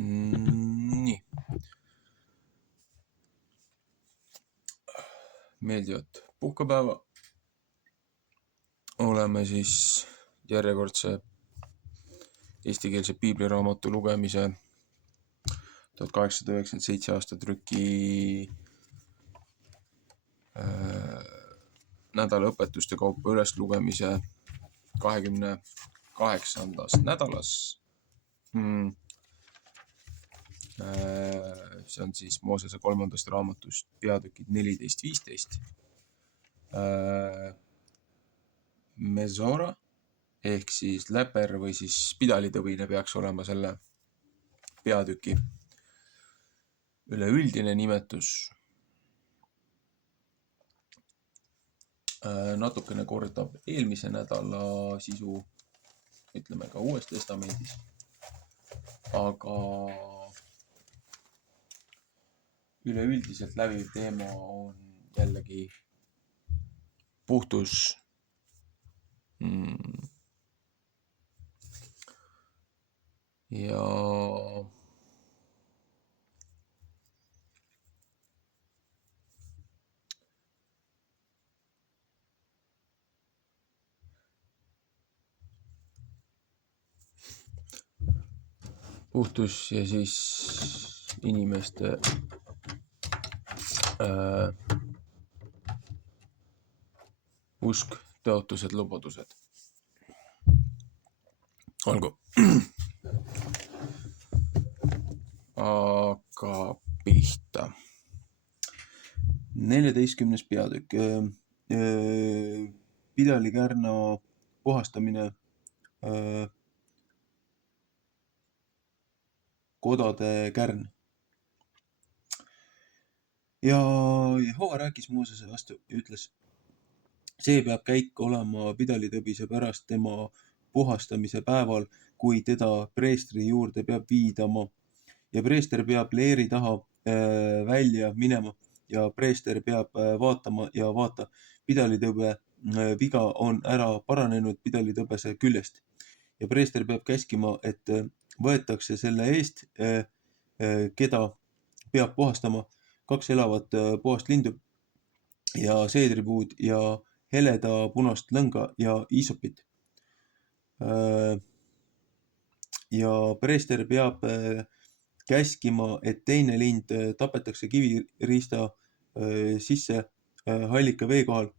Nii. Meeldivat puhkepäeva. Oleme siis järjekordse eestikeelse piibliraamatu lugemise 1897 aasta trüki nädalaõpetuste kaupa üles lugemise 28. nädalas. See on siis Moosese 3. raamatust peatükid 14-15. Mesora ehk siis läper või siis pidalitõbine peaks olema selle peatüki üleüldine nimetus. Natukene kordab eelmise nädala sisu, ütleme ka Uues Testamendis, aga üleüldiselt läbiv teema on jällegi puhtus ja siis inimeste usk, tõotused, lubadused. Olgu. Aga pihta. 14. peatükk. Pidalikärna puhastamine kodade kärn. Ja Jehova rääkis Moosese vastu ja ütles, see peab käik olema pidalitõbise pärast tema puhastamise päeval, kui teda preestri juurde peab viidama. Ja preester peab leeri taha välja minema ja preester peab vaatama ja vaata, pidalitõbe viga on ära paranenud pidalitõbese küljest. Ja preester peab käskima, et võetakse selle eest, keda peab puhastama, 2 elavat puhast lindu ja seedripuud ja heleda punast lõnga ja iisopit. Ja preester peab käskima, et teine lind tapetakse kiviriista sisse hallika vee kohal.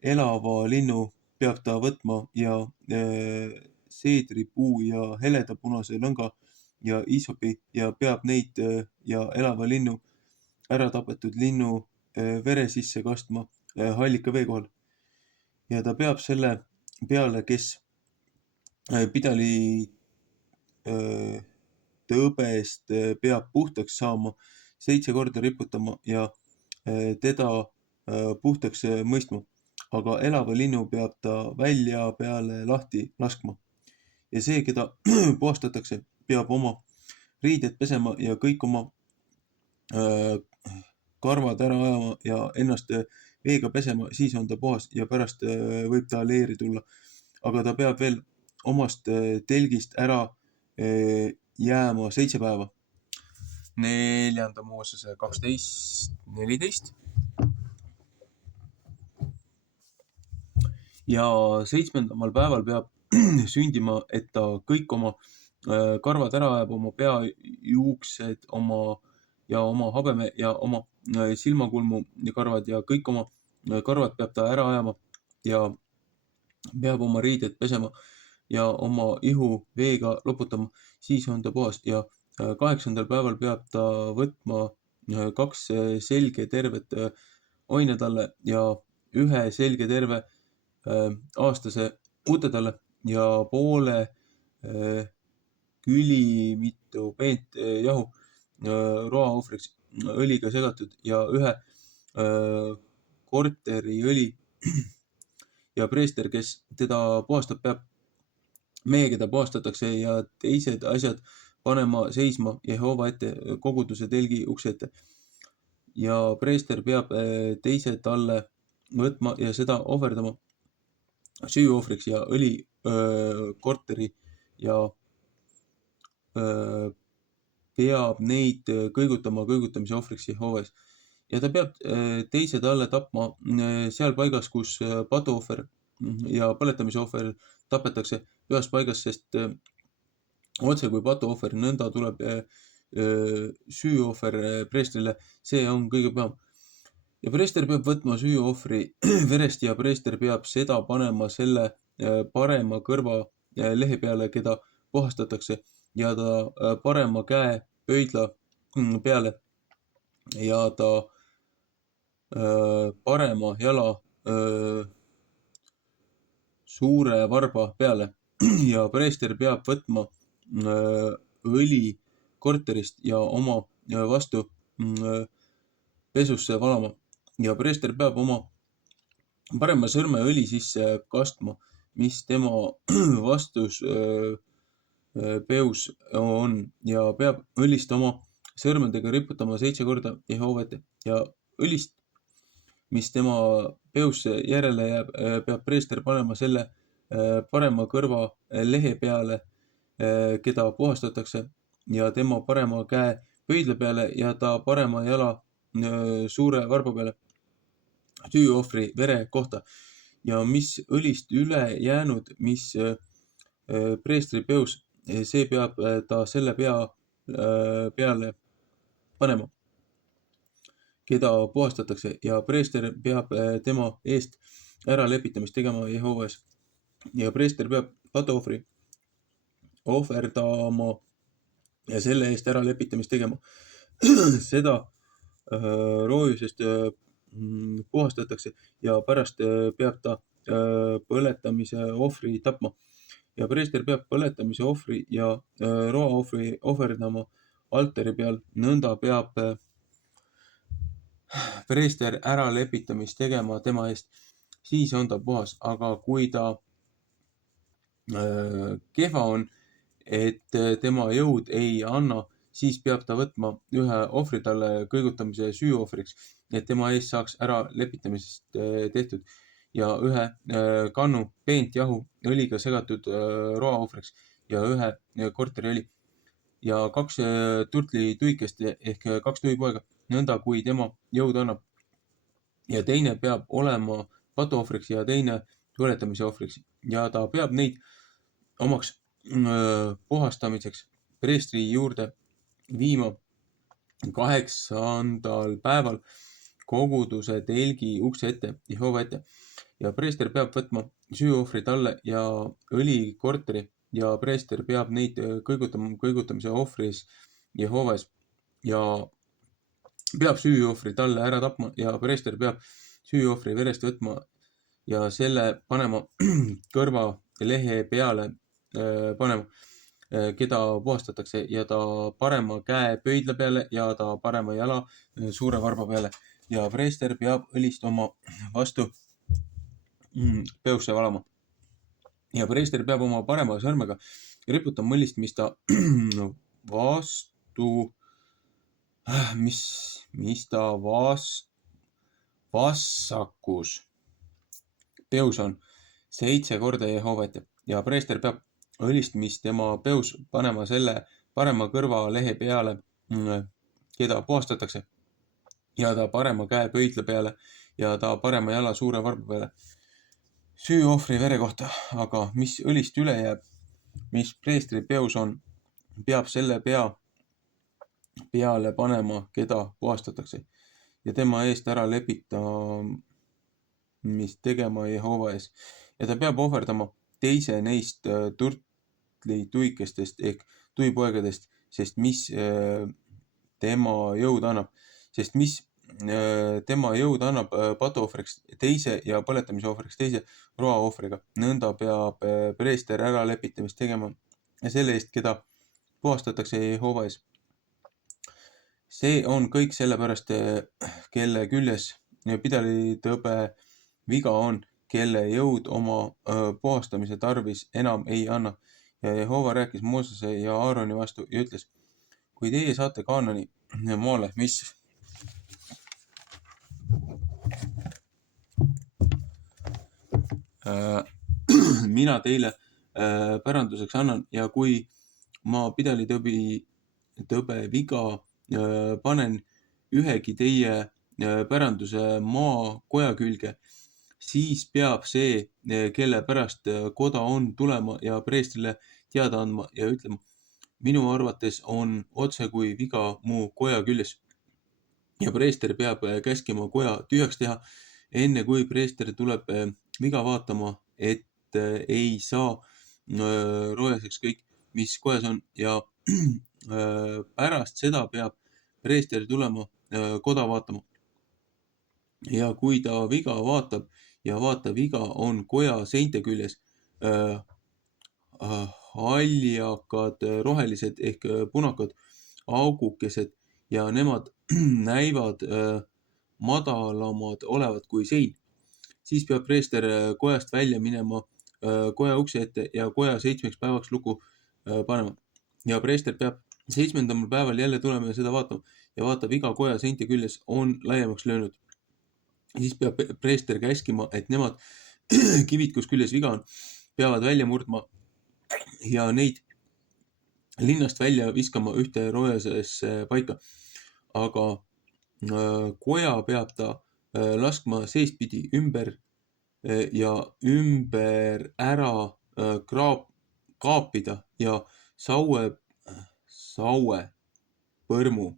Elava linnu peab ta võtma ja seedripuu ja heleda punase lõnga ja iisopi ja peab neid ja elava linnu ära tapetud linnu vere sisse kastma hallika vee kohal. Ja ta peab selle peale, kes pidali tõbest peab puhtaks saama, 7 korda riputama ja teda puhtaks mõistma. Aga elava linnu peab ta välja peale lahti laskma. Ja see, keda puhastatakse, peab oma riided pesema ja kõik oma karvad ära ajama ja ennast veega pesema, siis on ta puhas ja pärast võib ta leeri tulla. Aga ta peab veel omast telgist ära jääma 7 päeva. 4. Moosese 12-14. Ja 7. päeval peab sündima, et ta kõik oma karvad ära ajab, oma peajuuksed, oma habeme ja oma silmakulmu karvad ja kõik oma karvad peab ta ära ajama ja peab oma riided pesema ja oma ihu veega loputama, siis on ta puhas. Ja 8. päeval peab ta võtma 2 selge tervet oine talle ja 1 selge terve aastase uute talle ja poole küli mitu peent jahu roaohvriks õliga segatud ja 1 korteri õli. Ja preester, kes teda puhastab, peab mehe, keda puhastatakse ja teised asjad panema seisma Jehova ette koguduse telgi ukse ette. Ja preester peab teise talle võtma ja seda ohverdama süüohvriks ja õli korteri ja peab neid kõigutama kõigutamise ohvriks Jehoves. Ja ta peab teise talle tapma seal paigas, kus patuohver ja põletamise ohver tapetakse ühes paigas, sest otse kui patuohver, nõnda tuleb süüohver preestrile, see on kõige püham. Ja preester peab võtma süüohvri verest ja preester peab seda panema selle parema kõrva lehe peale, keda puhastatakse, ja ta parema käe pöidla peale ja ta parema jala suure varba peale ja preester peab võtma õli korterist ja oma vastu pesusse valama ja preester peab oma parema sõrme õli sisse kastma, mis tema vastus peus on ja peab õlist oma sõrmedega riputama 7 korda Jehova ette ja õlist, mis tema peusse järele jääb, peab preester panema selle parema kõrva lehe peale, keda puhastatakse ja tema parema käe pöidla peale ja ta parema jala suure varba peale süüohvri vere kohta ja mis õlist üle jäänud, mis preestri peus, see peab ta selle pea peale panema, keda puhastatakse ja preester peab tema eest ära lepitamist tegema Jehovas ja preester peab patuohvri ohverdama ja selle eest ära lepitamist tegema. Seda roojusest puhastatakse ja pärast peab ta põletamise ohvri tapma ja preester peab põletamise ohvri ja roaohvri ohverdama altari peal, nõnda peab preester ära lepitamist tegema tema eest, siis on ta puhas, aga kui ta kehva on, et tema jõud ei anna, siis peab ta võtma ühe ohvri talle kõigutamise süüohvriks, et tema eest saaks ära lepitamisest tehtud ja ühe kannu peent jahu õliga segatud roaohvriks ja ühe korteriõli ja 2 turtlituikest ehk 2 tuipoega, nõnda kui tema jõud annab. Ja teine peab olema patuohvriks ja teine põletamise ohvriks ja ta peab neid omaks puhastamiseks preestri juurde viima 8. päeval koguduse telgi ukse ette, Jehova ette ja preester peab võtma süüohvri talle ja õlikorteri ja preester peab neid kõigutamise ohvris Jehovas ja peab süüohvri talle ära tapma ja preester peab süüohvri verest võtma ja selle panema kõrva lehe peale panema, keda puhastatakse ja ta parema käe pöidla peale ja ta parema jala suure varba peale ja preester peab õlist oma vastu peusse valama ja preester peab oma parema sõrmega riputama õlist, mis ta vassakus peus on 7 korda Jehova ette ja preester peab õlist, mis tema peus panema selle parema kõrva lehe peale, keda puhastatakse ja ta parema käe pöidla peale ja ta parema jala suure varba peale süüohvri vere kohta, aga mis õlist üle jääb, mis preestri peus on, peab selle pea peale panema, keda puhastatakse ja tema eest ära lepitamist tegema Jehova ees ja ta peab ohverdama teise neist turtlituikestest ehk tuipoegadest, sest mis tema jõud annab, sest mis tema jõud annab patuohvriks teise ja põletamise ohvriks teise roaohvriga, nõnda peab preester ära lepitamist tegema ja selle eest, keda puhastatakse Jehova ees. See on kõik sellepärast, kelle küljes pidalitõbe viga on, kelle jõud oma puhastamise tarvis enam ei anna. Ja Jehova rääkis Moosese ja Aaroni vastu ja ütles, kui teie saate Kaanani maale, mis mina teile päranduseks annan ja kui ma tõbe viga panen ühegi teie päranduse maakoja külge, siis peab see, kelle pärast koda on, tulema ja preestrile teada andma ja ütlema, minu arvates on otse kui viga mu koja küljes. Ja preester peab käskima koja tühjaks teha, enne kui preester tuleb viga vaatama, et ei saa roojaseks kõik, mis kojas on ja pärast seda peab preester tulema koda vaatama. Ja kui ta viga vaatab ja viga on koja seinte küljes, haljakad rohelised ehk punakad augukesed ja nemad näivad madalamad olevat kui sein, siis peab preester kojast välja minema koja ukse ette ja koja 7 päevaks lukku panema. Ja preester peab 7. päeval jälle tulema ja seda vaatama ja vaatab iga koja seinte küljes on laiemaks löönud. Siis peab preester käskima, et nemad kivid, kus küljes viga on, peavad välja murdma ja neid linnast välja viskama ühte roojasesse paika. Aga koja peab ta laskma seestpidi ümber ja ümber ära kaapida ja saue põrmu,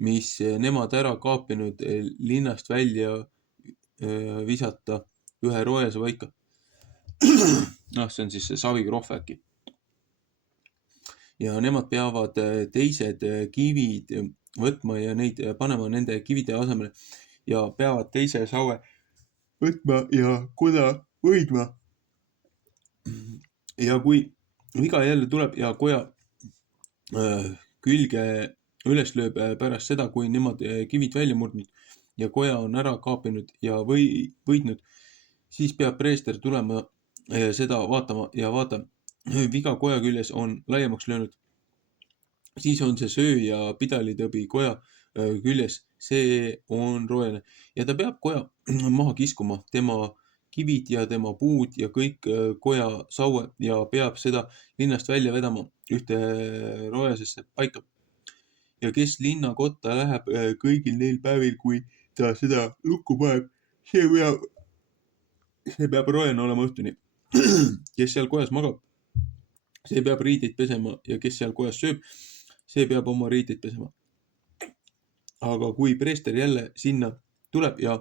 mis nemad ära kaapinud linnast välja visata ühe roojase paika. See on siis see savikrohv äkki. Ja nemad peavad teised kivid võtma ja neid panema nende kivide asemele ja peavad teise saue võtma ja koda võidma. Ja kui viga jälle tuleb ja koja külge üles lööb pärast seda, kui nemad kivid välja murdnud ja koja on ära kaapinud ja võidnud, siis peab preester tulema seda vaatama ja vaata, viga koja küljes on laiemaks löönud. Siis on see söö ja pidalitõbi koja küljes, see on roojane ja ta peab koja maha kiskuma, tema kivid ja tema puud ja kõik koja saue ja peab seda linnast välja vedama ühte roojasesse paika. Ja kes linna kotta läheb kõigil neil päevil, kui ta seda lukku paneb, see peab roojane olema õhtuni. Kes seal kojas magab, see peab riideid pesema ja kes seal kojas sööb, see peab oma riideid pesema. Aga kui preester jälle sinna tuleb ja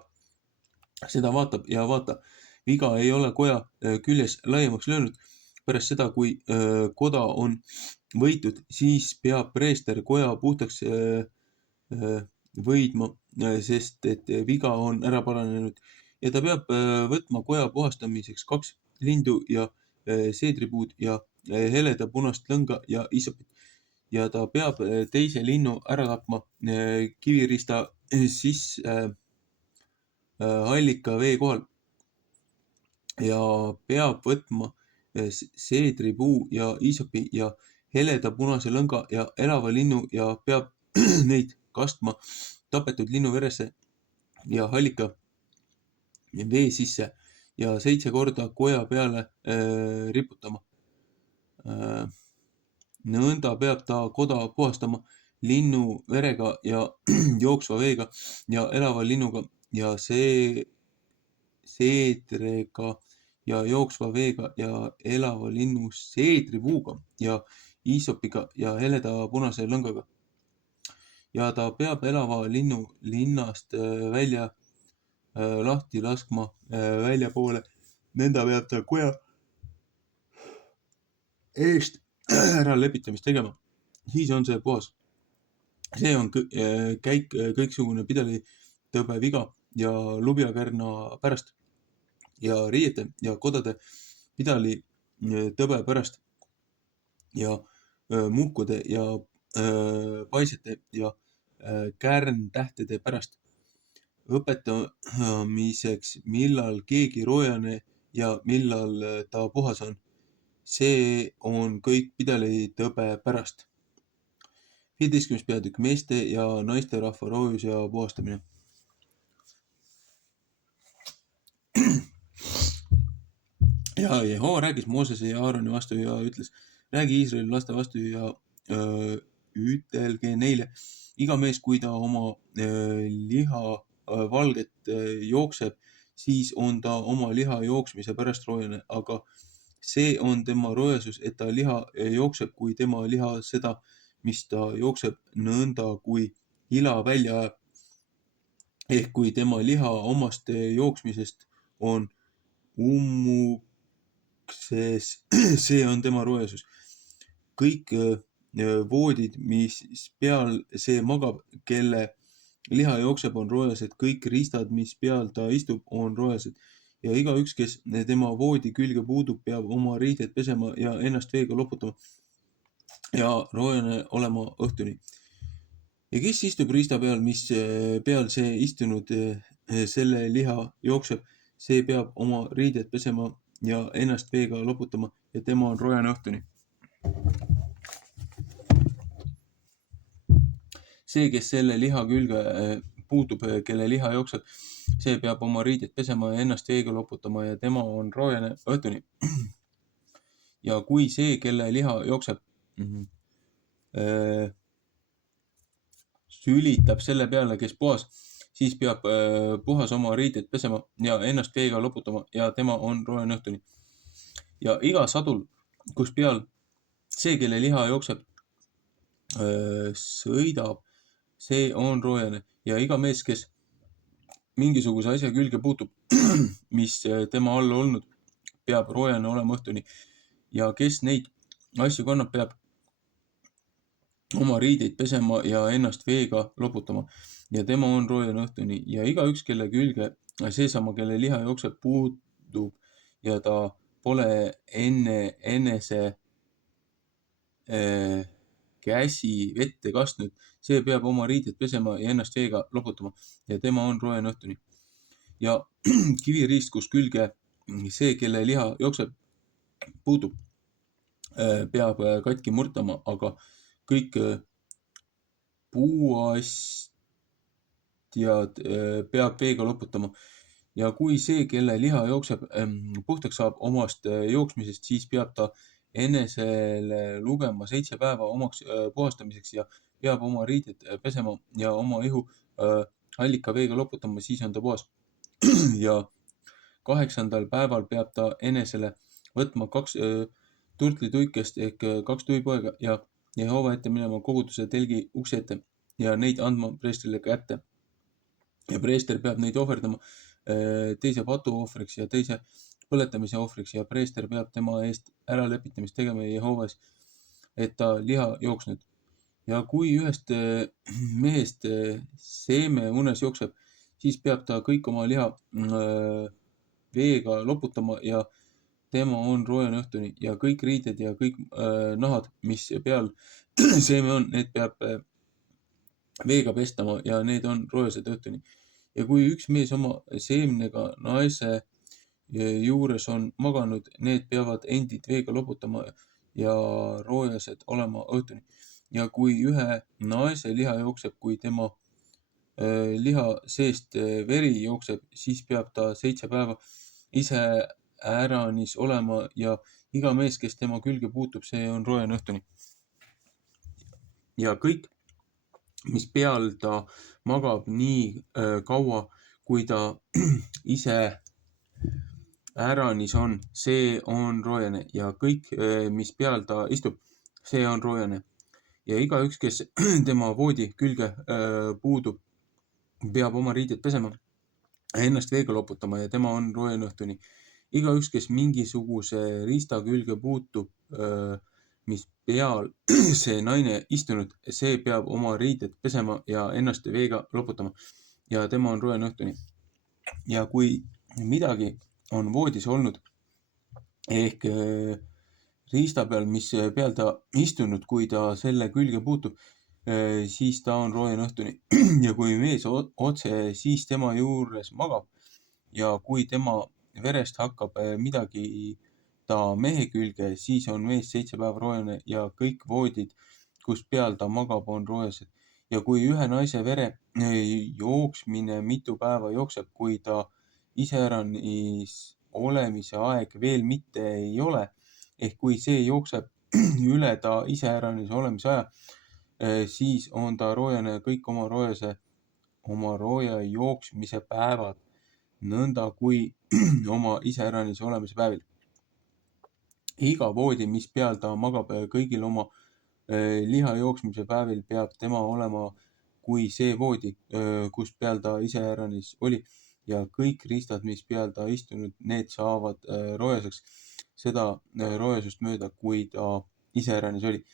seda vaatab ja vaata, viga ei ole koja küljes laiemaks löönud, pärast seda, kui koda on võitud, siis peab preester koja puhtaks võidma, sest et viga on ära paranenud ja ta peab võtma koja puhastamiseks 2 lindu ja seedripuud ja heleda punast lõnga ja isopit. Ja ta peab teise linnu ära tapma kivirista sisse allika vee kohal ja peab võtma seedripuu ja isopi ja heleda punase lõnga ja elava linnu ja peab neid kastma tapetud linnu veresse ja hallika vee sisse ja 7 korda koja peale riputama. Nõnda peab ta koda puhastama linnu verega ja jooksva veega ja elava linnuga ja seedrega ja jooksva veega ja elava linnu seedripuuga ja iisopiga ja heleda punase lõngaga. Ja ta peab elava linnu linnast välja lahti laskma välja poole. Nõnda peab ta koja eest ära lepitamist tegema. Siis on see puhas. See on käik kõiksugune pidalitõbe viga ja lubjakärna pärast ja riiete ja kodade pidalitõbe pärast ja muhkude ja paisete ja kärntähtede pärast. Õpetamiseks, millal keegi roojane ja millal ta puhas on. See on kõik pidalitõbe pärast. 15. peatükk meeste ja naiste rahva roojus ja puhastamine. Ja Jehova rääkis Moosese ja Aaroni vastu ja ütles, räägi Iisraeli laste vastu ja ütelge neile, iga mees, kui ta oma liha valget jookseb, siis on ta oma liha jooksmise pärast roojane, aga see on tema roojasus, et ta liha jookseb, kui tema liha seda, mis ta jookseb, nõnda kui ila välja ajab. Ehk kui tema liha omast jooksmisest on see on tema roojasus. Kõik voodid, mis peal see magab, kelle liha jookseb, on roojased, kõik riistad, mis peal ta istub, on roojased. Ja igaüks, kes tema voodi külge puudub, peab oma riided pesema ja ennast veega loputama ja roojane olema õhtuni. Ja kes istub riista peal, mis peal see istunud selle liha jookseb, see peab oma riided pesema ja ennast veega loputama ja tema on roojane õhtuni. See, kes selle liha külge puutub, kelle liha jookseb, see peab oma riided pesema ja ennast veega loputama ja tema on roojane õhtuni. Ja kui see, kelle liha jookseb, sülitab selle peale, kes puhas, siis peab puhas oma riided pesema ja ennast veega loputama ja tema on roojane õhtuni. Ja iga sadul, kus peal see, kelle liha jookseb, sõidab, see on roojane ja iga mees, kes mingisuguse asja külge puutub, mis tema all olnud, peab roojane olema õhtuni. Ja kes neid asju kannab, peab oma riideid pesema ja ennast veega loputama ja tema on roojane õhtuni. Ja igaüks, kelle külge seesama, kelle liha jookseb, puutub ja ta pole enne enese käsi vette kastnud, see peab oma riided pesema ja ennast veega loputama ja tema on roojane õhtuni. Ja kiviriist, kus külge see, kelle liha jookseb, puutub, peab katki murtama, aga kõik puuastjad peab veega loputama. Ja kui see, kelle liha jookseb, puhtaks saab omast jooksmisest, siis peab ta enesele lugema 7 päeva omaks puhastamiseks ja peab oma riided pesema ja oma ihu allika veega loputama, siis on ta puhas. Ja 8. päeval peab ta enesele võtma 2 turtlituikest ehk 2 tuipoega ja Jehova ette minema koguduse telgi ukse ette ja neid andma preestrile kätte. Ja preester peab neid ohverdama teise patuohvriks ja teise põletamise ohvriks ja preester peab tema eest äralepitamist tegema Jehovas, et ta liha jooksnud. Ja kui ühest mehest seeme unes jookseb, siis peab ta kõik oma liha veega loputama ja tema on roojane õhtuni ja kõik riided ja kõik nahad, mis peal seeme on, need peab veega pestama ja need on roojased õhtuni. Ja kui üks mees oma seemnega naise juures on maganud, need peavad endid veega loputama ja roojased olema õhtuni. Ja kui ühe naise liha jookseb, kui tema liha seest veri jookseb, siis peab ta 7 päeva ise äranis olema ja iga mees, kes tema külge puutub, see on roojane õhtuni. Ja kõik, mis peal ta magab nii kaua, kui ta ise äranis on, see on roojane ja kõik, mis peal ta istub, see on roojane. Ja igaüks, kes tema voodi külge puudub, peab oma riided pesema, ennast veega loputama ja tema on roojane õhtuni. Igaüks, kes mingisuguse riista külge puutub, mis peal see naine istunud, see peab oma riided pesema ja ennast veega loputama ja tema on roojane õhtuni. Ja kui midagi on voodis olnud ehk riista peal, mis peal ta istunud, kui ta selle külge puutub, siis ta on roojane õhtuni. Ja kui mees otse siis tema juures magab ja kui tema verest hakkab midagi ta mehe külge, siis on mees 7 päeva roojane ja kõik voodid, kus peal ta magab, on roojased. Ja kui ühe naise vere jooksmine mitu päeva jookseb, kui ta iseäranis olemise aeg veel mitte ei ole, ehk kui see jookseb üle ta iseäranise olemise aja, siis on ta roojane kõik oma rooja jooksmise päevad, nõnda kui oma iseäranise olemise päevil. Iga voodi, mis peal ta magab kõigil oma liha jooksmise päevil, peab tema olema kui see voodi, kus peal ta iseäranis oli, ja kõik riistad, mis peal ta istunud, need saavad roojaseks seda roojasust mööda, kui ta iseäranis oli.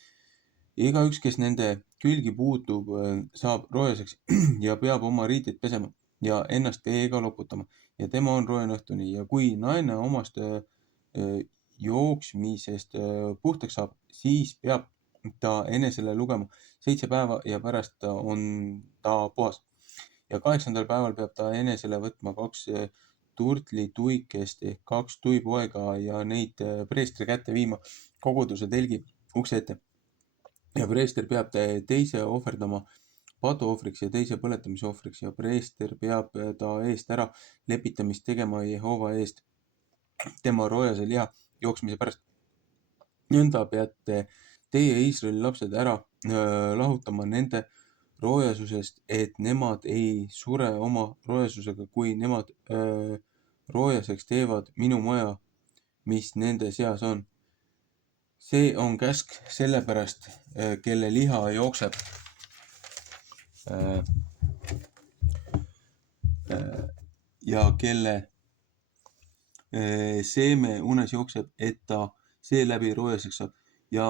Ja igaüks, kes nende külgi puutub, saab roojaseks ja peab oma riideid pesema ja ennast veega loputama ja tema on roojane õhtuni. Ja kui naine omast jooksmisest puhtaks saab, siis peab ta enesele lugema 7 päeva ja pärast on ta puhas. Ja 8. päeval peab ta enesele võtma 2 turtlituikest ehk 2 tuipoega ja neid preestri kätte viima koguduse telgi ukse ette. Ja preester peab teise ohverdama paduohvriks ja teise põletamisohvriks ja preester peab ta eest ära lepitamist tegema Jehova eest tema roojase liha jooksmise pärast. Nõnda peate teie Iisraeli lapsed ära lahutama nende roojasusest, et nemad ei sure oma roojasusega, kui nemad roojaseks teevad minu maja, mis nende seas on. See on käsk sellepärast, kelle liha jookseb ja kelle seeme unes jookseb, et ta seeläbi roojaseks saab ja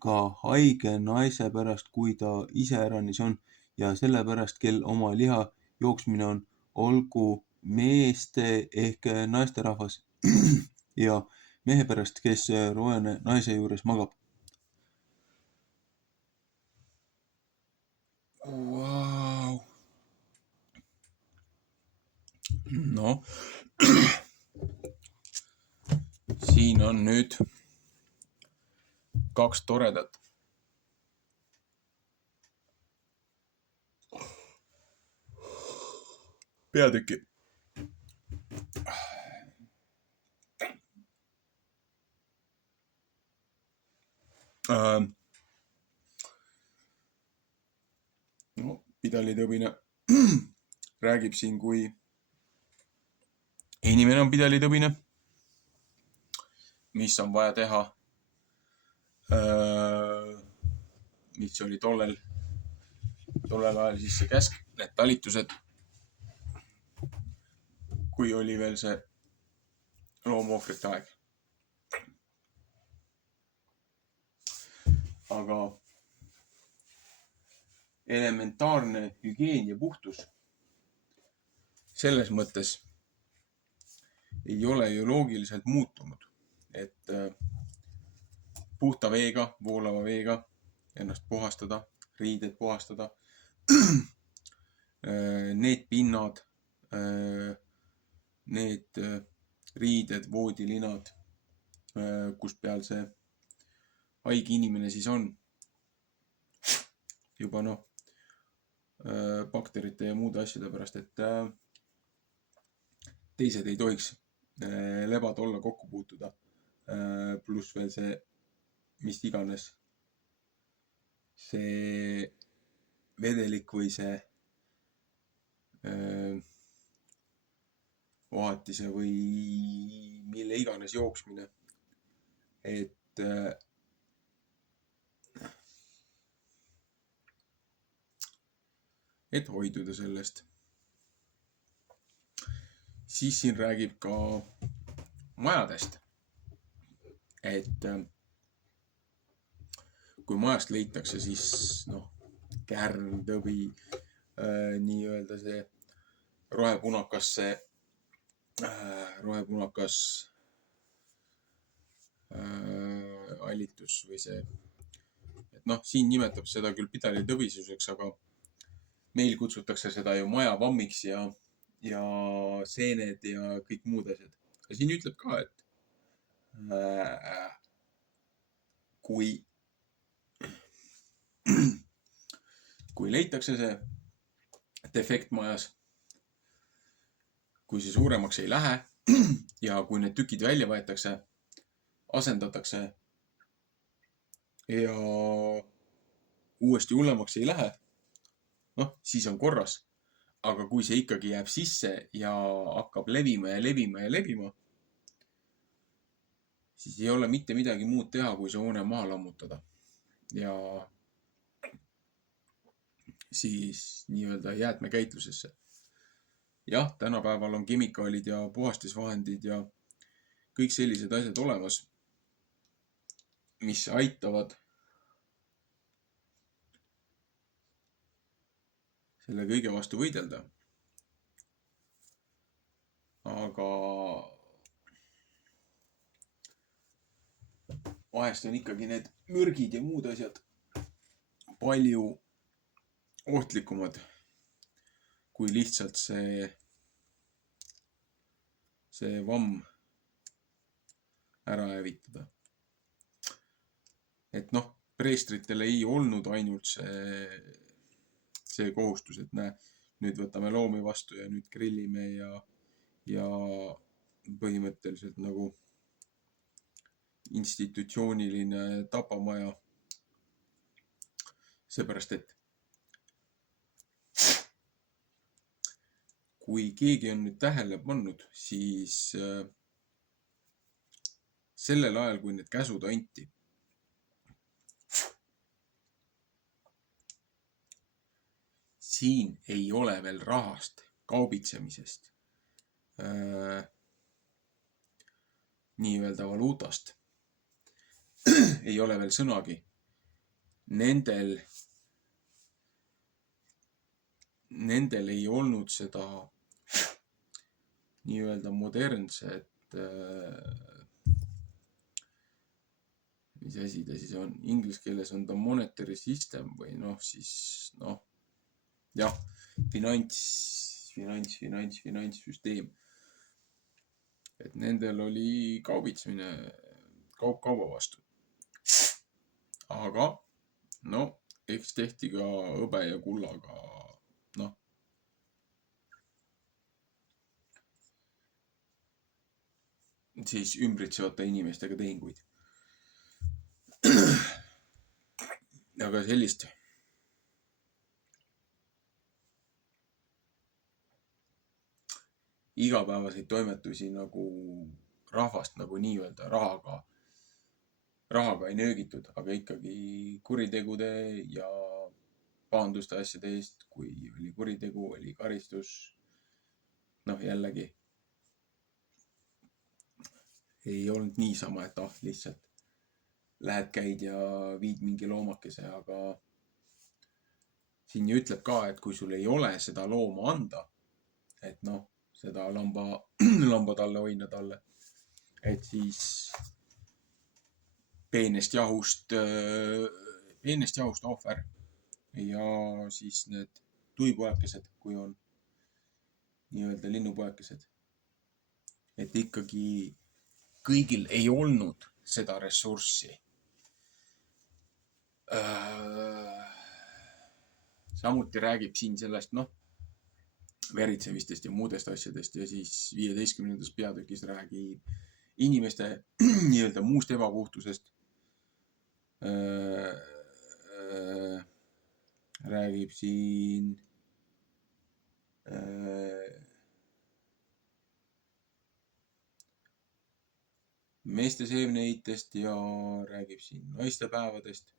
ka haige naise pärast, kui ta iseäranis on ja sellepärast, kel oma liha jooksmine on, olgu meeste ehk naisterahvas ja mehe pärast, kes roojane naise juures magab. Wow. No, siin on nüüd 2 toredat peatükki. No, pidalitõbine räägib siin, kui inimene on pidalitõbine, mis on vaja teha, mis oli tollel ajal siis see käsk, need talitused, kui oli veel see loomaohvrite aeg. Aga elementaarne hügieen ja puhtus selles mõttes ei ole ju loogiliselt muutunud, et puhta veega, voolava veega ennast puhastada, riided puhastada, need pinnad, need riided, voodilinad, kus peal see haige inimene siis on, juba bakterite ja muude asjade pärast, et teised ei tohiks lebad olla kokku puutuda, pluss veel see, mis iganes see vedelik või see vaatise või mille iganes jooksmine, et hoiduda sellest. Siis siin räägib ka majadest, et kui majast leitakse, siis kärn, tõbi, nii-öelda see rohepunakas allitus või see, et siin nimetab seda küll pidalitõbisuseks, aga meil kutsutakse seda ju majavammiks ja seened ja kõik muud asjad. Ja siin ütleb ka, et kui leitakse see defekt majas, kui see suuremaks ei lähe, ja kui need tükid välja võetakse, asendatakse ja uuesti hullemaks ei lähe, noh, siis on korras. Aga kui see ikkagi jääb sisse ja hakkab levima ja levima ja levima, siis ei ole mitte midagi muud teha, kui see hoone maha lammutada. Ja siis nii-öelda jäätmekäitlusesse. Jah, tänapäeval on kemikaalid ja puhastusvahendid ja kõik sellised asjad olemas, mis aitavad selle kõige vastu võidelda. Aga vahest on ikkagi need mürgid ja muud asjad palju ohtlikumad kui lihtsalt see vamm ära hävitada. Et noh, preestritel ei olnud ainult see kohustus, et näe, nüüd võtame loomi vastu ja nüüd grillime ja põhimõtteliselt nagu institutsiooniline tapamaja. Seepärast, et kui keegi on nüüd tähele pannud, siis sellel ajal, kui need käsud anti, siin ei ole veel rahast, kaubitsemisest, nii-öelda valuutast. Ei ole veel sõnagi. Nendel ei olnud seda nii-öelda modernset, mis asi ta siis on, inglise keeles on ta monetary system või noh, siis noh, jah, finantssüsteem. Et nendel oli kaubitsemine kauba vastu. Aga no, eks tehti ka hõbe ja kullaga, noh, siis ümbritsevate inimestega tehinguid. Aga sellist igapäevaseid toimetusi nagu rahvast nagu nii-öelda rahaga ei nöögitud, aga ikkagi kuritegude ja pahanduste asjade eest, kui oli kuritegu, oli karistus. Noh, jällegi ei olnud niisama, et lihtsalt lähed, käid ja viid mingi loomakese, aga siin ju ütleb ka, et kui sul ei ole seda looma anda, et noh, seda lamba talle hoida talle, et siis peenest jahust ohver ja siis need tuipojakesed, kui on nii-öelda linnupojakesed. Et ikkagi kõigil ei olnud seda ressurssi. Samuti räägib siin sellest, noh, veritsevistest ja muudest asjadest ja siis 15. peatükis räägib inimeste nii-öelda muust ebapuhtusest. Räägib siin meeste seemneitest ja räägib siin naistepäevadest,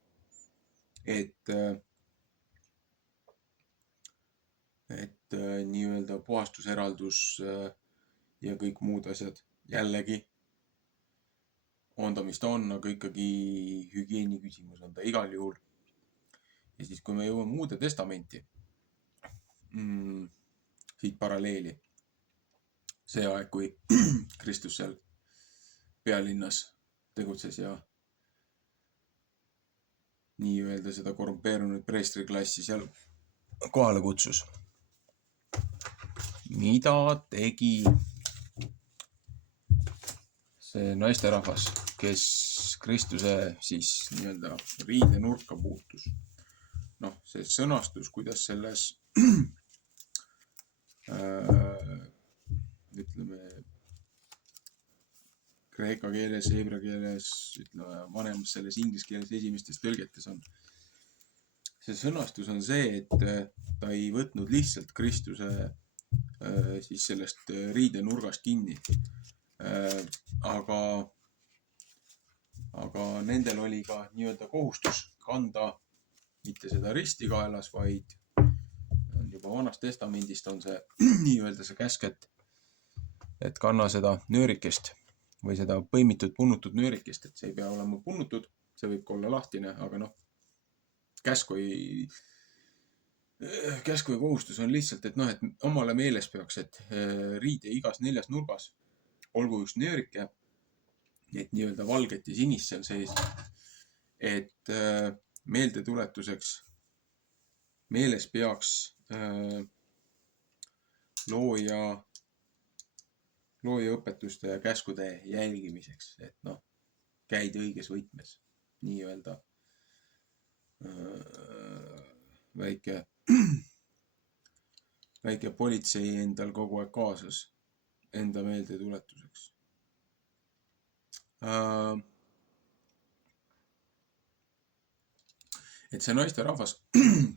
et nii-öelda puhastuseraldus ja kõik muud asjad jällegi on ta, mis ta on, aga ikkagi hügieeni küsimus on ta igal juhul. Ja siis, kui me jõuame Uude Testamenti, siit paralleeli, see aeg, kui Kristus seal pealinnas tegutses ja nii-öelda seda korrumpeerunud preestriklassi seal kohale kutsus. Mida tegi see naisterahvas, kes Kristuse siis nii-öelda riidenurka puutus? Noh, see sõnastus, kuidas selles ütleme kreeka keeles, heebrea keeles, ütleme vanemas selles inglise keeles esimestes tõlgetes on. See sõnastus on see, et ta ei võtnud lihtsalt Kristuse siis sellest riidenurgast kinni. Aga nendel oli ka nii-öelda kohustus kanda mitte seda risti kaelas, vaid juba vanast testamendist on see nii-öelda see käsk, et kanna seda nöörikest või seda põimitud punnutud nöörikest, et see ei pea olema punnutud, see võib ka olla lahtine, aga noh, käsku ja kohustus on lihtsalt, et noh, et omale meeles peaks, et riide igas 4 nurgas olgu üks nöörike, et nii-öelda valget ja sinist seal sees, et meeldetuletuseks meeles peaks looja õpetuste ja käskude jälgimiseks, et noh, käid õiges võtmes, nii-öelda väike politsei endal kogu aeg kaasas enda meeldetuletuseks. Et see naisterahvas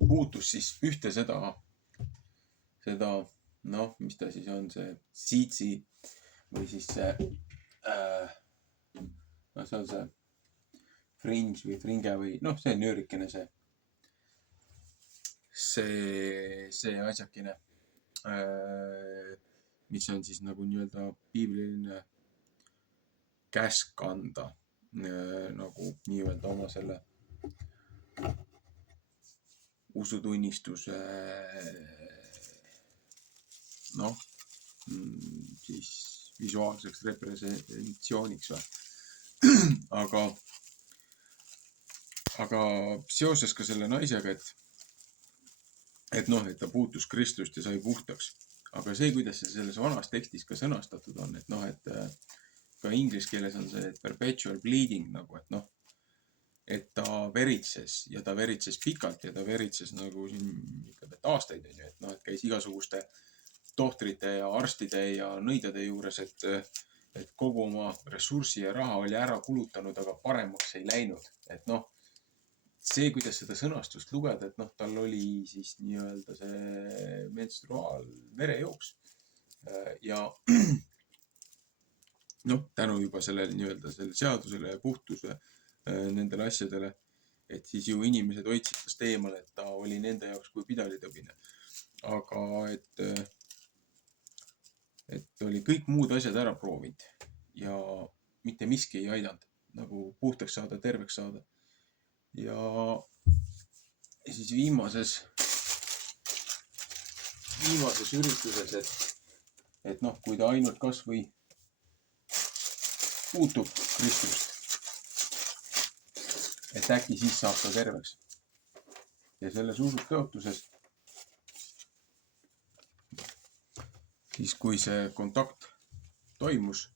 puutus siis ühte seda, noh, mis ta siis on, see siitsi või siis see, no see on see fringe või fringe või noh, see nöörikene, see asjakene, mis on siis nagu nii-öelda piibliline käsk anda nagu nii-öelda oma selle usutunnistuse noh, siis visuaalseks representatsiooniks või. Aga seoses ka selle naisega, et noh, et ta puutus Kristust ja sai puhtaks. Aga see, kuidas see selles vanas tekstis ka sõnastatud on, et noh, et ka inglise keeles on see perpetual bleeding nagu, et noh, et ta veritses ja ta veritses pikalt ja ta veritses nagu siin ütleb, et aastaid on ju, et noh, et käis igasuguste tohtrite ja arstide ja nõidade juures, et kogu oma ressurssi ja raha oli ära kulutanud, aga paremaks ei läinud. Et noh, see, kuidas seda sõnastust lugeda, et noh, tal oli siis nii-öelda see menstruaalverejooks ja noh, tänu juba sellele nii-öelda selle seadusele ja puhtuse nendele asjadele, et siis ju inimesed hoidsid tast eemale, et ta oli nende jaoks kui pidalitõbine. Aga et oli kõik muud asjad ära proovinud ja mitte miski ei aidanud nagu puhtaks saada, terveks saada. Ja siis viimases ürituses, et noh, kui ta ainult kas või puutub Kristust, et äkki siis saab ta terveks. Ja selles usutõotuses, siis kui see kontakt toimus,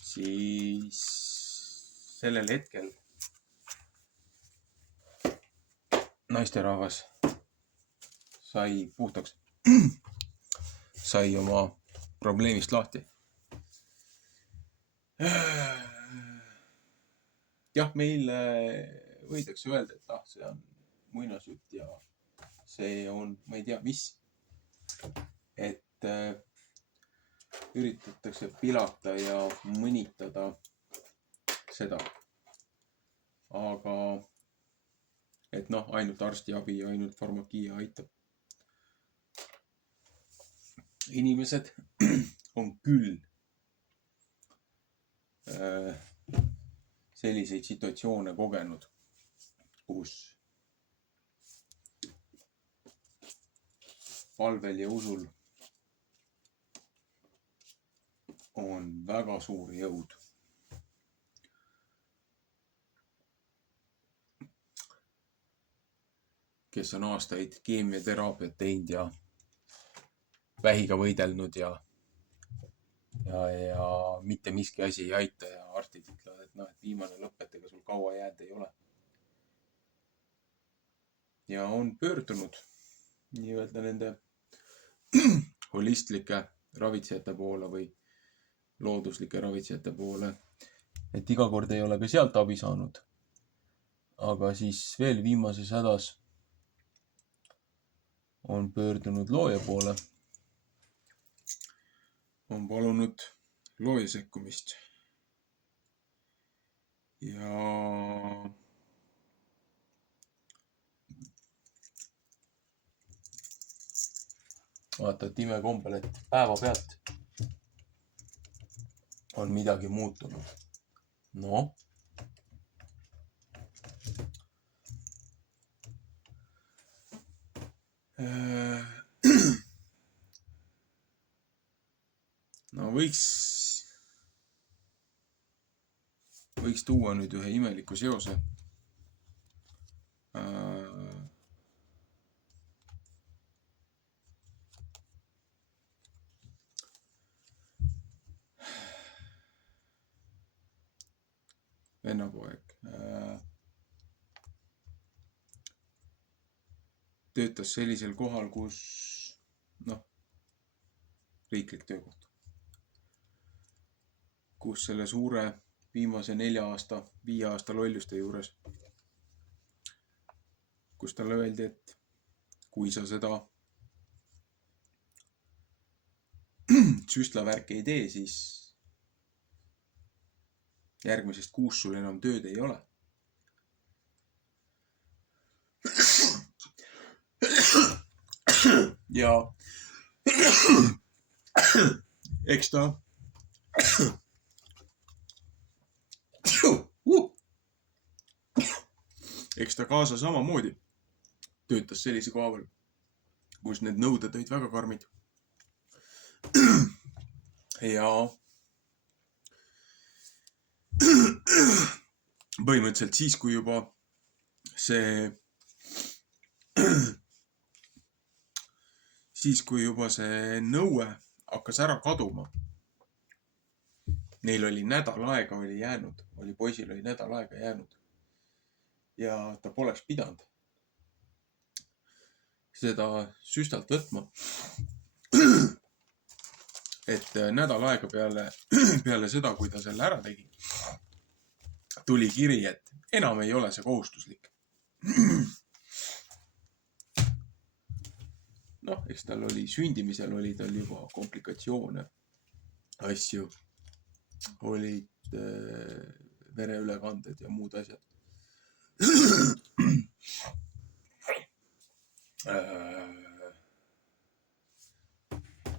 siis sellel hetkel naisterahvas sai puhtaks, sai oma probleemist lahti. Jah, meil võidakse öelda, et see on muinasjutt ja see on, ma ei tea, mis. Et üritatakse pilata ja mõnitada seda. Aga et noh, ainult arstiabi ja ainult farmakia aitab. Inimesed on küll selliseid situatsioone kogenud, kus palvel ja usul on väga suur jõud. Kes on aastaid keemiateraapiat teinud ja vähiga võidelnud ja mitte miski asi ei aita ja arstid ütlevad, et noh, et viimane lõpp, et ega sul kaua jääd ei ole. Ja on pöördunud nii-öelda nende holistlike ravitsejate poole või looduslike ravitsejate poole. Et iga kord ei ole ka sealt abi saanud. Aga siis veel viimases hädas on pöördunud looja poole. On palunud looja sekkumist. Ja vaata, et imekombel, et päevapealt on midagi muutunud. No. No võiks tuua nüüd ühe imeliku seose. Vennapoeg töötas sellisel kohal, kus riiklik töökoht, kus selle suure viimase 4 aasta, 5 aasta lolluste juures, kus talle öeldi, et kui sa seda süstlavärki ei tee, siis järgmisest kuust sul enam tööd ei ole. Ja eks ta kaasa samamoodi töötas sellise koha peal, kus need nõuded olid väga karmid. Ja põhimõtteliselt siis, kui juba see nõue hakkas ära kaduma, neil oli nädal aega jäänud, poisil oli nädal aega jäänud ja ta poleks pidanud seda süstalt võtma. Et nädal aega peale seda, kui ta selle ära tegi, tuli kiri, et enam ei ole see kohustuslik. Noh, eks tal oli sündimisel oli tal juba komplikatsioone, asju, olid vereülekanded ja muud asjad.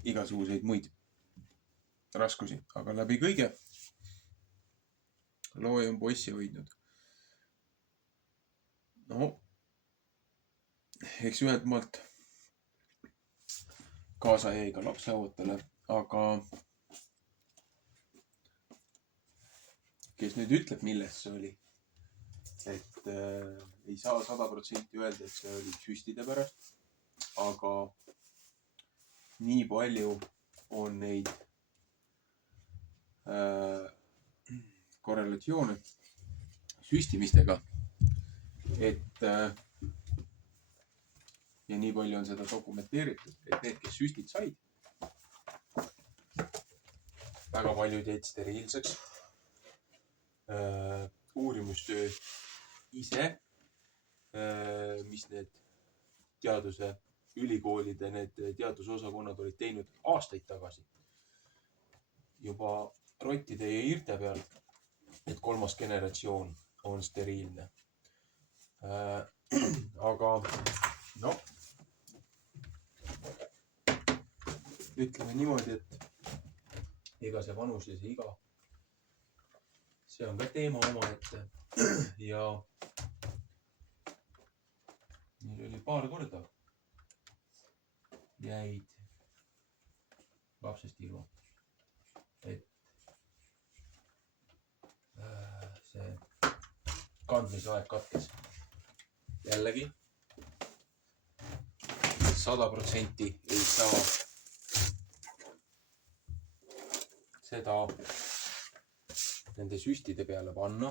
Igasuguseid muid raskusi, aga läbi kõige looja on poissi hoidnud. No, eks ühelt maalt kaasa jäi ka lapseootele, aga kes nüüd ütleb, millest see oli, et ei saa 100% öelda, et see oli süstide pärast, aga nii palju on neid korrelatsioone süstimistega, et ja nii palju on seda dokumenteeritud, et need, kes süstid said, väga paljud jäid steriilseks. Uurimustöö ise, mis need ülikoolide need teadusosakonnad olid teinud aastaid tagasi juba rottide ja hiirte peal, et 3. generatsioon on steriilne. Aga noh, ütleme niimoodi, et ega see vanus ja see iga, see on ka teema omaette ja meil oli paar korda jäid lapsest ilma, et see kandmisaeg katkes. Jällegi 100% ei saa seda nende süstide peale panna,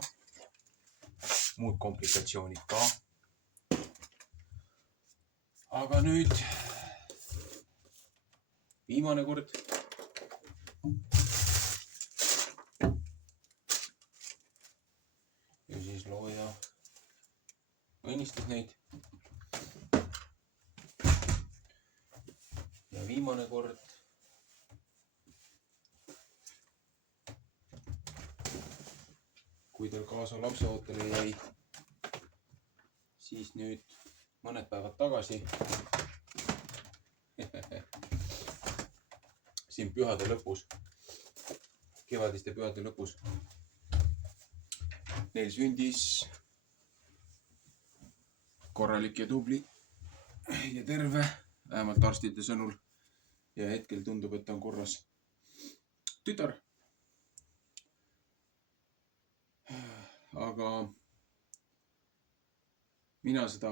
muud komplikatsioonid ka. Aga nüüd viimane kord õnnistuslooja õnnistas neid. Ja viimane kord kui tal kaasa lapseootele jäi, siis nüüd mõned päevad tagasi siin pühade lõpus, kevadiste pühade lõpus, neil sündis korralik ja tubli ja terve, vähemalt arstide sõnul. Ja hetkel tundub, et ta on korras tütar. Aga mina seda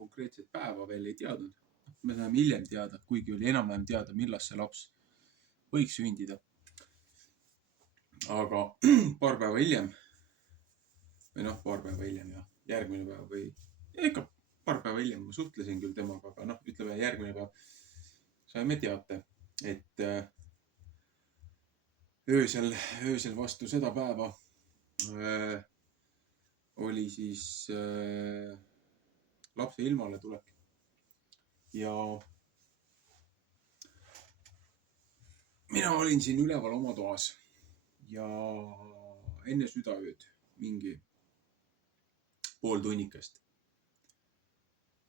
konkreetset päeva veel ei teadnud. Me saame hiljem teada, kuigi oli enam-vähem teada, millal see laps võiks sündida. Aga paar päeva hiljem, või paar päeva hiljem ja järgmine päev või ikka paar päeva hiljem ma suhtlesin küll temaga, aga ütleme järgmine päev saime teate, et öösel vastu seda päeva oli siis lapse ilmale tulek. Ja mina olin siin üleval oma toas ja enne südaööd mingi pool tunnikest.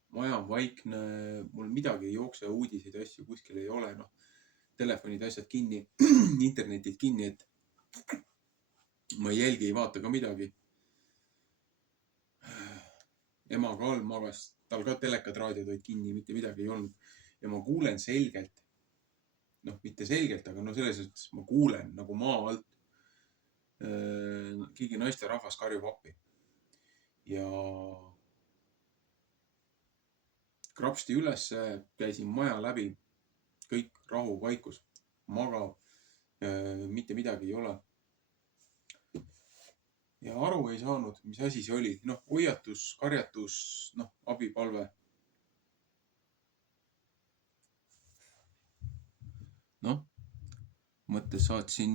Maja on vaikne, mul midagi ei jookse, uudiseid ja asju kuskil ei ole. Telefonid, asjad kinni, internetid kinni, et ma ei jälgi, ei vaata ka midagi. Ema ka all magas, tal ka telekad, raadiod olid kinni, mitte midagi ei olnud. Ja ma kuulen selgelt, mitte selgelt, aga selles mõttes ma kuulen nagu maa alt. Keegi naisterahvas karjub appi. Ja krapsti üles, käisin maja läbi, kõik rahu, vaikus, magav, mitte midagi ei ole. Ja aru ei saanud, mis asi see oli. Hoiatus, karjatus, abipalve. Mõttes saatsin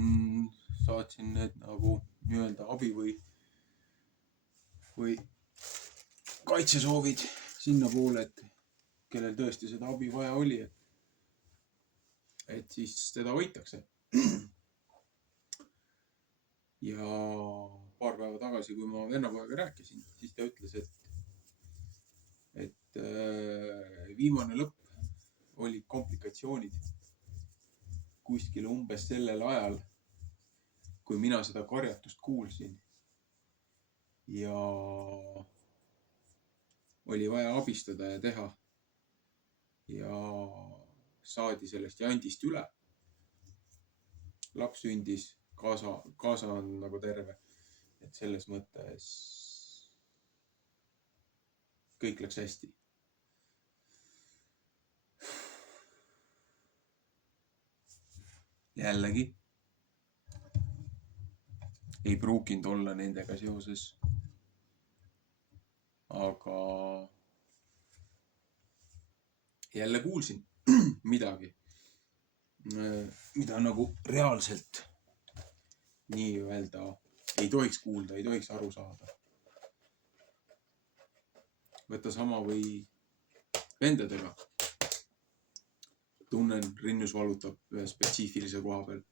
need nagu nii-öelda abi või kaitsesoovid sinna poole, et kellel tõesti seda abi vaja oli, et siis teda hoitakse. Ja paar päeva tagasi, kui ma vennapojaga rääkisin, siis ta ütles, et viimane lõpp oli komplikatsioonid kuskil umbes sellel ajal, kui mina seda karjatust kuulsin. Ja oli vaja abistada ja teha. Ja saadi sellest jandist üle. Laps sündis, kaasa on nagu terve. Et selles mõttes kõik läks hästi. Jällegi ei pruukinud olla nendega seoses, aga jälle kuulsin midagi, mida nagu reaalselt nii-öelda ei tohiks kuulda, ei tohiks aru saada. Võtta sama või vendadega. Tunnen, rinnus valutab ühe spetsiifilise koha peal.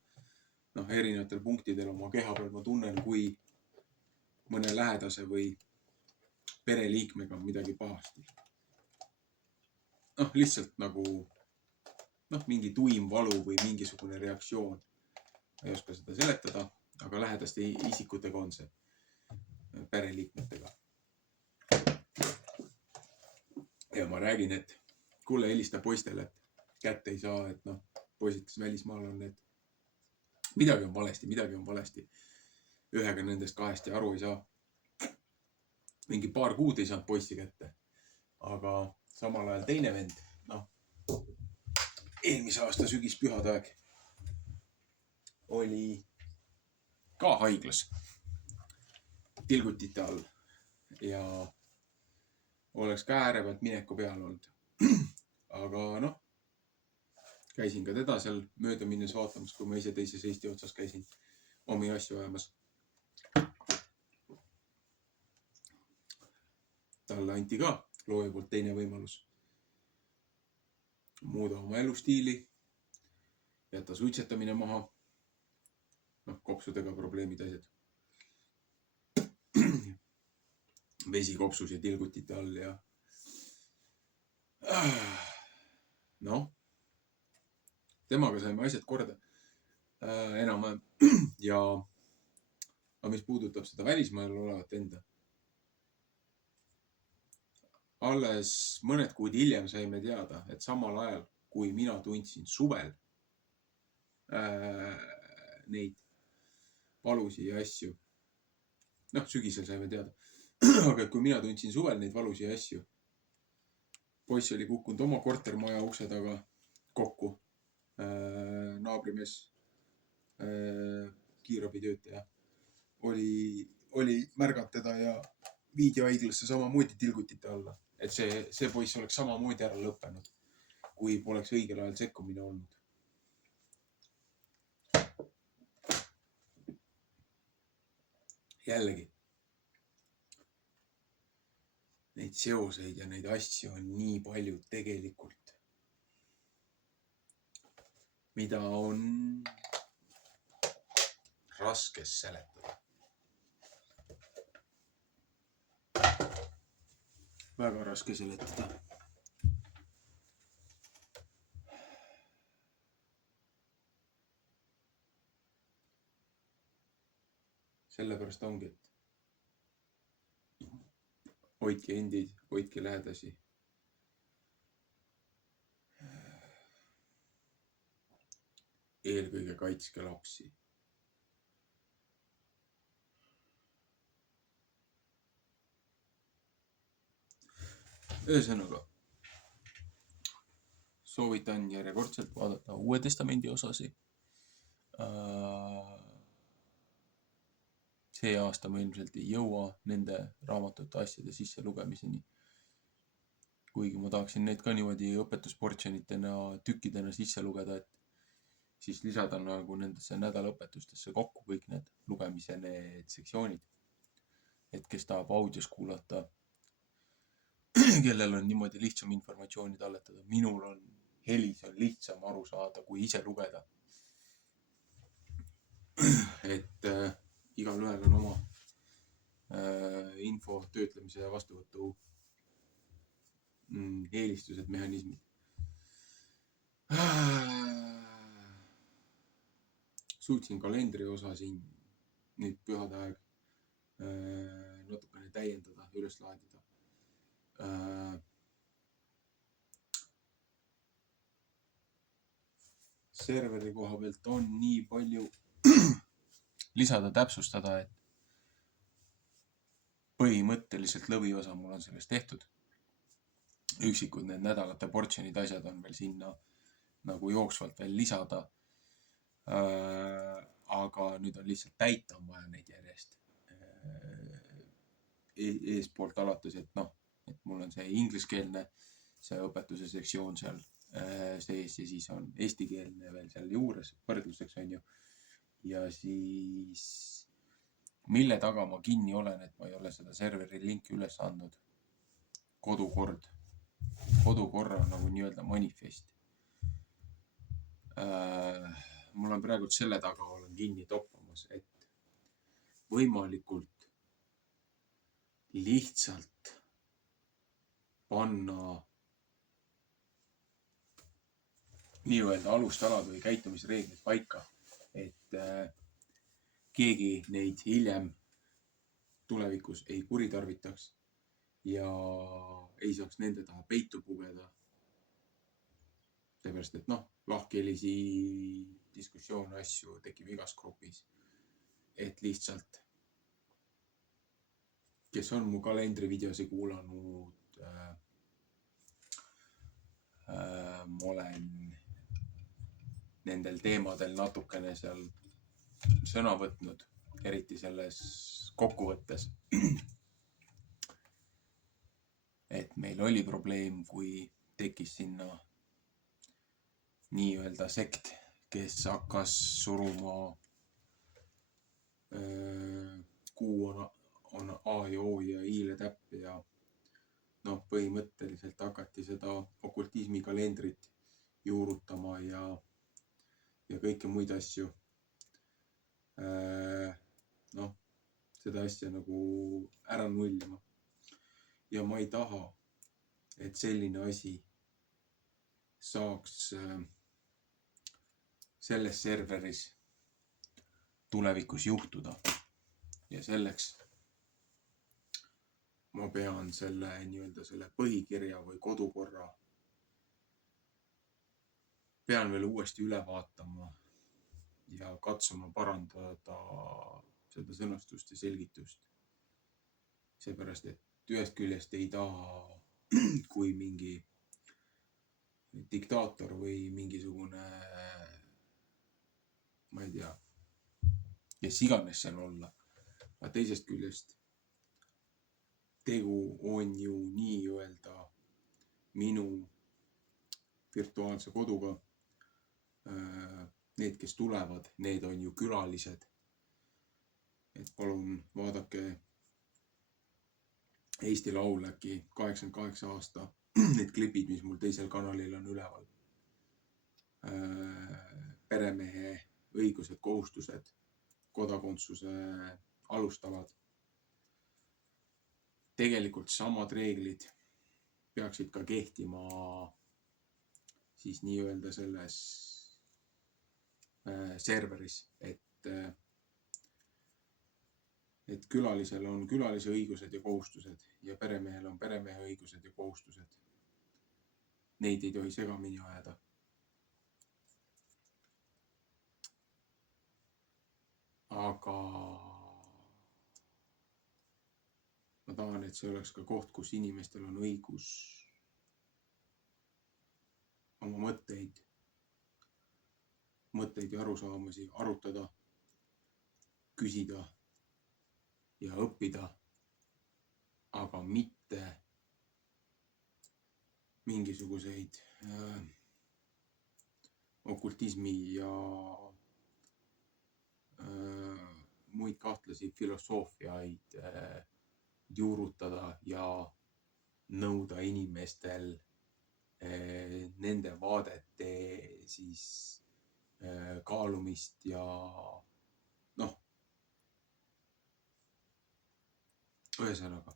Erinevatel punktidel oma keha peal ma tunnen, kui mõne lähedase või pereliikmega on midagi pahasti. Lihtsalt nagu mingi tuim valu või mingisugune reaktsioon. Ma ei oska seda seletada, aga lähedaste isikutega on see, pereliikmetega. Ja ma räägin, et kuule, helista poistele, et kätte ei saa, et poisid, kes välismaal on, et midagi on valesti. Ühega nendest kahest ja aru ei saa. Mingi paar kuud ei saanud poissi kätte. Aga samal ajal teine vend, eelmise aasta sügispühade aeg oli ka haiglas tilgutite all ja oleks ka ääre pealt mineku peal olnud. Aga käisin ka teda seal mööda minnes vaatamas, kui ma ise teises Eesti otsas käisin omi asju ajamas. talle anti ka looja poolt teine võimalus. Muuda oma elustiili, jätta suitsetamine maha. Kopsudega probleemid, asjad. Vesi kopsus ja tilgutite all ja temaga saime asjad korda enam-vähem ja mis puudutab seda välismaal olevat enda. Alles mõned kuud hiljem saime teada, et samal ajal, kui mina tundsin suvel neid valusi ja asju, sügisel saime teada, aga kui mina tundsin suvel neid valusi ja asju, poiss oli kukkunud oma kortermaja ukse taga kokku, naabrimees, kiirabitöötaja oli märganud teda ja viidi haiglasse samamoodi tilgutite alla. Et see poiss oleks samamoodi ära lõppenud, kui poleks õigel ajal sekkumine olnud. Jällegi, neid seoseid ja neid asju on nii palju tegelikult, mida on raske seletada. Väga raske seletada. Sellepärast ongi, et hoidke endid, hoidke lähedasi. Eelkõige kaitske lapsi. Ühesõnaga, soovitan järjekordselt vaadata Uue Testamendi osasi. See aasta ma ilmselt ei jõua nende raamatute asjade sisse lugemiseni. Kuigi ma tahaksin neid ka niimoodi õpetusportsjonitena, tükkidena sisse lugeda, et siis lisada nagu nendesse nädalaõpetustesse kokku kõik need lugemise need sektsioonid. Et kes tahab audios kuulata, kellel on niimoodi lihtsam informatsiooni talletada. Minul on helis on lihtsam aru saada, kui ise lugeda. Et igal ühel on oma info töötlemise ja vastuvõtu eelistused, mehhanismid. Suutsin kalendri osa siin nüüd pühade aeg natukene täiendada, üles laadida. Serveri koha pealt on nii palju lisada, täpsustada, et põhimõtteliselt lõviosa mul on sellest tehtud. Üksikud need nädalate portsjonid asjad on veel sinna nagu jooksvalt veel lisada. Aga nüüd on lihtsalt täita on vaja neid järjest eespoolt alates, et et mul on see ingliskeelne, see õpetuse sektsioon seal sees ja siis on eestikeelne veel seal juures võrdluseks on ju. Ja siis mille taga ma kinni olen, et ma ei ole seda serveri linki üles andnud. Kodukorra nagu nii-öelda manifest. Mul on praegu selle taga olen kinni toppamas, et võimalikult lihtsalt panna nii-öelda alustalad või käitumisreeglid paika, et keegi neid hiljem tulevikus ei kuritarvitaks ja ei saaks nende taha peitu pugeda. Seepärast, et lahkhelisi diskussioone asju tekib igas grupis. Et lihtsalt, kes on mu kalendrivideosi kuulanud, ma olen nendel teemadel natukene seal sõna võtnud, eriti selles kokkuvõttes. Et meil oli probleem, kui tekkis sinna nii-öelda sekt, kes hakkas suruma kuu on A ja O ja I-le täpp ja noh, põhimõtteliselt hakati seda okultismi kalendrit juurutama ja kõike muid asju. Noh, seda asja nagu ära nullima. Ja ma ei taha, et selline asi saaks selles serveris tulevikus juhtuda. Ja selleks ma pean selle nii-öelda selle põhikirja või kodukorra pean veel uuesti üle vaatama ja katsuma parandada seda sõnastust ja selgitust. Seepärast, et ühest küljest ei taha, kui mingi diktaator või mingisugune, ma ei tea, kes iganes seal olla. Aga teisest küljest tegu on ju nii-öelda minu virtuaalse koduga. Need, kes tulevad, need on ju külalised. Et palun vaadake Eesti Laul äkki 88 aasta need klipid, mis mul teisel kanalil on üleval. Peremehe õigused, kohustused, kodakondsuse alustalad. Tegelikult samad reeglid peaksid ka kehtima siis nii-öelda selles serveris, et külalisel on külalise õigused ja kohustused ja peremehel on peremehe õigused ja kohustused. Neid ei tohi segamini ajada. Aga ma tahan, et see oleks ka koht, kus inimestel on õigus oma mõtteid ja arusaamasi arutada, küsida ja õppida, aga mitte mingisuguseid okultismi ja muid kahtlasi filosoofiaid juurutada ja nõuda inimestel nende vaadete siis kaalumist ja noh, ühesõnaga.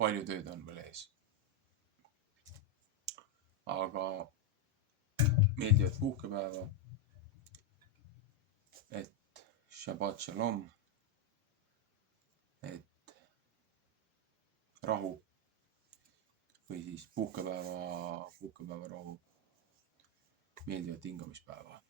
Palju tööd on veel ees. Aga meeldivat puhkepäeva. Et Shabbat Shalom. Et rahu. Või siis puhkepäeva rahu. Meeldivat hingamispäeva.